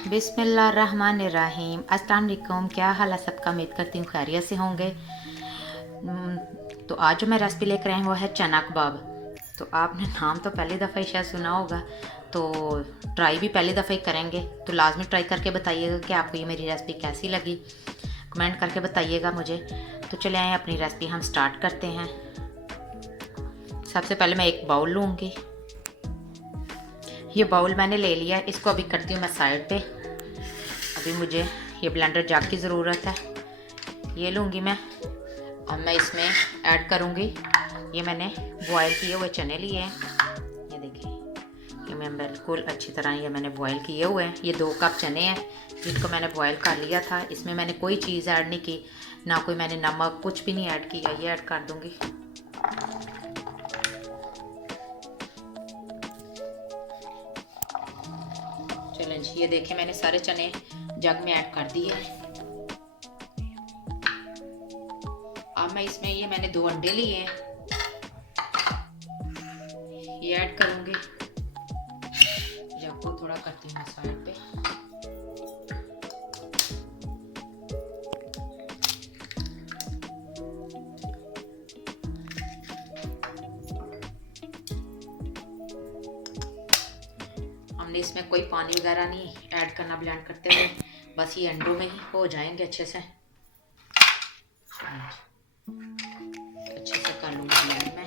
बिस्मिल्लाहिर्रहमानिर्रहीम। अस्सलाम वालेकुम। क्या हाल है सबका? उम्मीद करती हूँ खैरियत से होंगे। तो आज जो मैं रेसिपी लेकर आई हूँ वो है चना कबाब। तो आपने नाम तो पहली दफ़ा ही शायद सुना होगा, तो ट्राई भी पहली दफ़ा ही करेंगे। तो लाजमी ट्राई करके बताइएगा कि आपको ये मेरी रेसिपी कैसी लगी। कमेंट करके बताइएगा मुझे। तो चले आए अपनी रेसिपी हम स्टार्ट करते हैं। सबसे पहले मैं एक बाउल लूँगी। ये बाउल मैंने ले लिया है, इसको अभी करती हूँ मैं साइड पे। अभी मुझे ये ब्लेंडर जार की ज़रूरत है, ये लूँगी मैं। अब मैं इसमें ऐड करूँगी, ये मैंने बॉयल किए हुए चने लिए हैं। ये देखिए, ये मैं बिल्कुल अच्छी तरह ये मैंने बॉयल किए हुए हैं। ये 2 कप चने हैं जिनको मैंने बॉयल कर लिया था। इसमें मैंने कोई चीज़ ऐड नहीं की, ना कोई मैंने नमक कुछ भी नहीं ऐड किया। ये ऐड कर दूँगी। चलें जी, ये देखिए मैंने सारे चने जग में ऐड कर दिए। अब मैं इसमें ये मैंने 2 अंडे लिए हैं, ये ऐड करूँगी। जब को थोड़ा करती हूँ साइड पे। हमने इसमें कोई पानी वगैरह नहीं ऐड करना ब्लेंड करते हुए, बस ये अंडों में ही हो जाएंगे अच्छे से। अच्छे से कर लूँगी ब्लेंड में।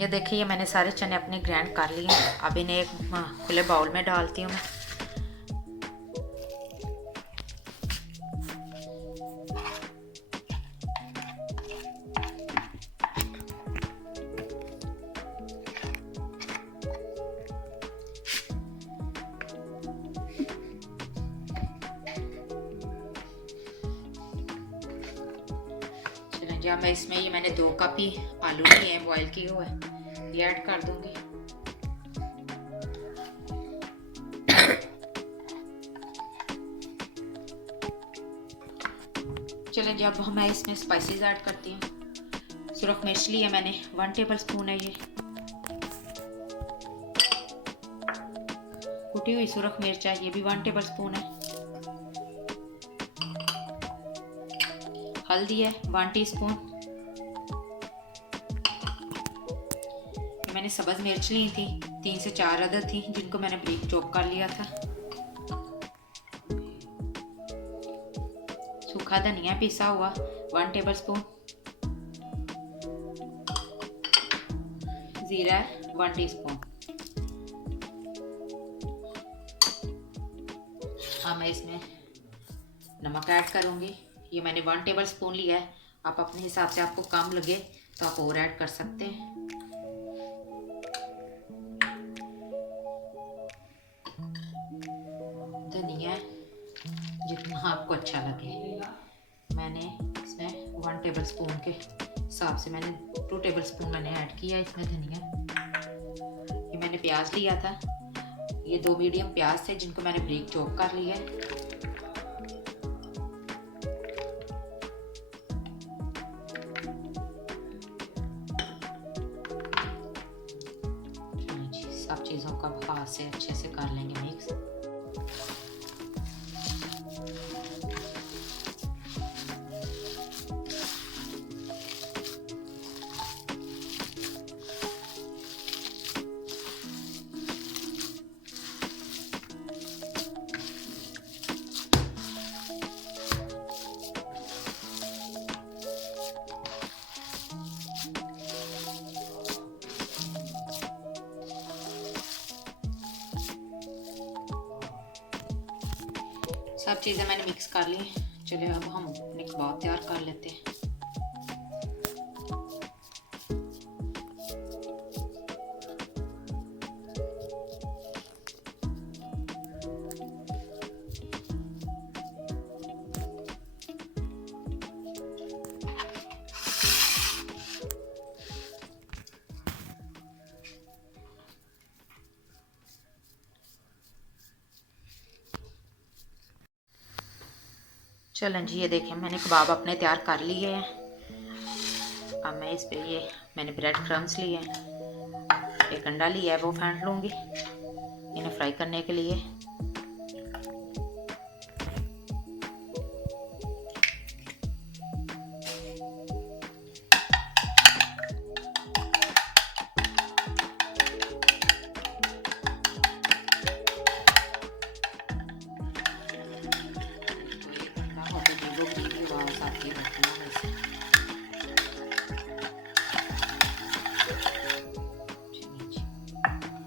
ये देखिए, ये मैंने सारे चने अपने ग्राइंड कर लिए हैं। अब इन्हें एक खुले बाउल में डालती हूँ मैं। या मैं इसमें ये मैंने 2 कप ही आलू लिए हैं बॉयल किए हुए, ये ऐड कर दूंगी। चलें जी, अब मैं इसमें स्पाइसेस ऐड करती हूँ। सुरख मिर्च ली है मैंने 1 टेबल स्पून है, ये कुटी हुई सुरख मिर्च है, ये भी 1 टेबल स्पून है। हल्दी है 1 टीस्पून। मैंने सब्ज मिर्च ली थी, 3 से 4 अदद थी, जिनको मैंने बारीक चॉप कर लिया था। सूखा धनिया पिसा हुआ 1 टेबल स्पून। जीरा 1 टीस्पून। अब मैं इसमें नमक ऐड करूंगी। ये मैंने 1 टेबल स्पून लिया है, आप अपने हिसाब से, आपको कम लगे तो आप और ऐड कर सकते हैं। धनिया जितना आपको अच्छा लगे। मैंने इसमें 1 टेबल स्पून के हिसाब से मैंने 2 टेबल स्पून मैंने ऐड किया इसमें धनिया। ये मैंने प्याज लिया था, ये 2 मीडियम प्याज थे जिनको मैंने बारीक चॉप कर लिया है। सब चीज़ों का हाथ से अच्छे से कर लेंगे मिक्स। सब चीज़ें मैंने मिक्स कर ली। चलिए अब हम अपने कबाब तैयार कर लेते हैं। चलें जी, ये देखिए मैंने कबाब अपने तैयार कर लिए हैं। अब मैं इस पे ये मैंने ब्रेड क्रम्स लिए हैं, एक अंडा लिया है, वो फेंट लूँगी इन्हें फ्राई करने के लिए।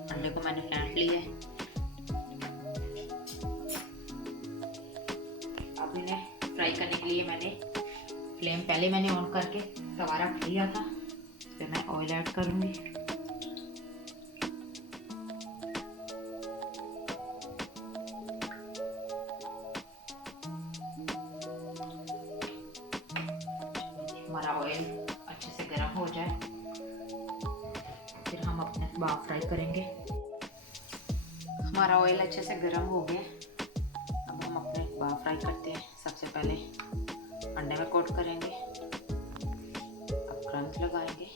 अंडे को मैंने फेंट लिया है। अब इन्हें फ्राई करने के लिए मैंने फ्लेम पहले मैंने ऑन करके तवा रख लिया था। इस पर मैं ऑयल ऐड करूँगी। हमारा ऑयल अच्छे से गर्म हो जाए फिर हम अपने कबाब फ्राई करेंगे। हमारा ऑयल अच्छे से गर्म हो गया, अब हम अपने कबाब फ्राई करते हैं। सबसे पहले अंडे में कोट करेंगे, अब क्रंच लगाएंगे।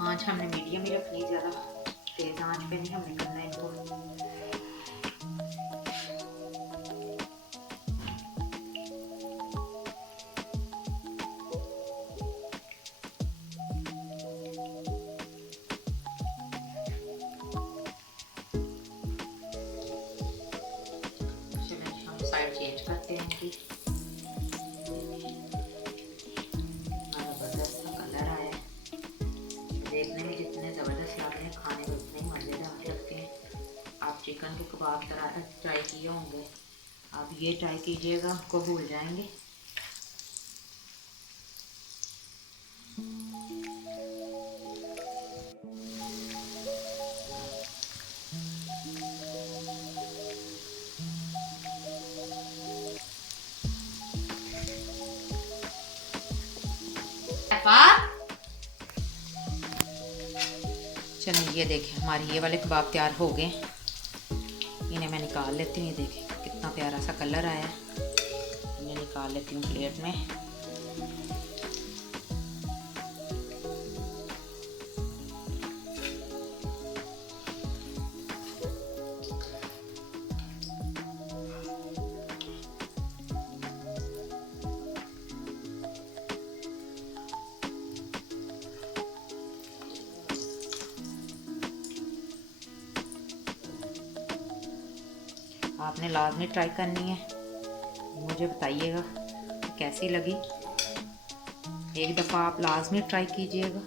आँच हमने मीडियम ही रखनी, ज़्यादा तेज़ आँच पे नहीं हमने करना है इनको। हम साइड चेंज करते हैं इनकी। देखने में जितने ज़बरदस्त लगते हैं खाने में उतने ही मज़ेदार लगते हैं। आप चिकन के कबाब तरह ट्राई किए होंगे, आप ये ट्राई कीजिएगा, आपको भूल जाएंगे। चलिए ये देखें हमारे ये वाले कबाब तैयार हो गए। इन्हें मैं निकाल लेती हूँ। ये देखें कितना प्यारा सा कलर आया है। इन्हें निकाल लेती हूँ प्लेट में। आपने लाजमी ट्राई करनी है, मुझे बताइएगा कैसी लगी। एक दफ़ा आप लाजमी ट्राई कीजिएगा।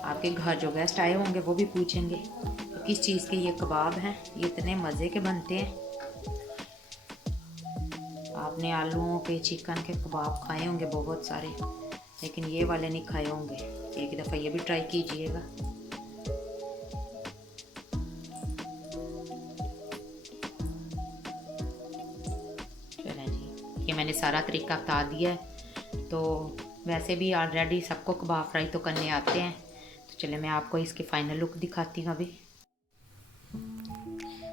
आपके घर जो गेस्ट आए होंगे वो भी पूछेंगे किस चीज़ के ये कबाब हैं, ये इतने मज़े के बनते हैं। आपने आलूओं के चिकन के कबाब खाए होंगे बहुत सारे, लेकिन ये वाले नहीं खाए होंगे। एक दफ़ा ये भी ट्राई कीजिएगा। ये मैंने सारा तरीका बता दिया है। तो वैसे भी ऑलरेडी सबको कबाब फ्राई तो करने आते हैं। तो चले मैं आपको इसकी फ़ाइनल लुक दिखाती हूँ अभी।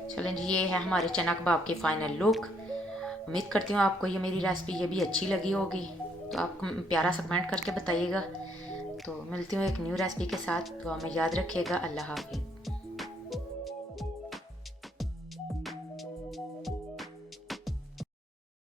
चलें जी, ये है हमारे चना कबाब की फ़ाइनल लुक। उम्मीद करती हूँ आपको ये मेरी रेसिपी ये भी अच्छी लगी होगी। तो आप प्यारा सा कमेंट करके बताइएगा। तो मिलती हूँ एक न्यू रेसिपी के साथ। तो हमें याद रखिएगा। अल्लाह हाफ़िज़।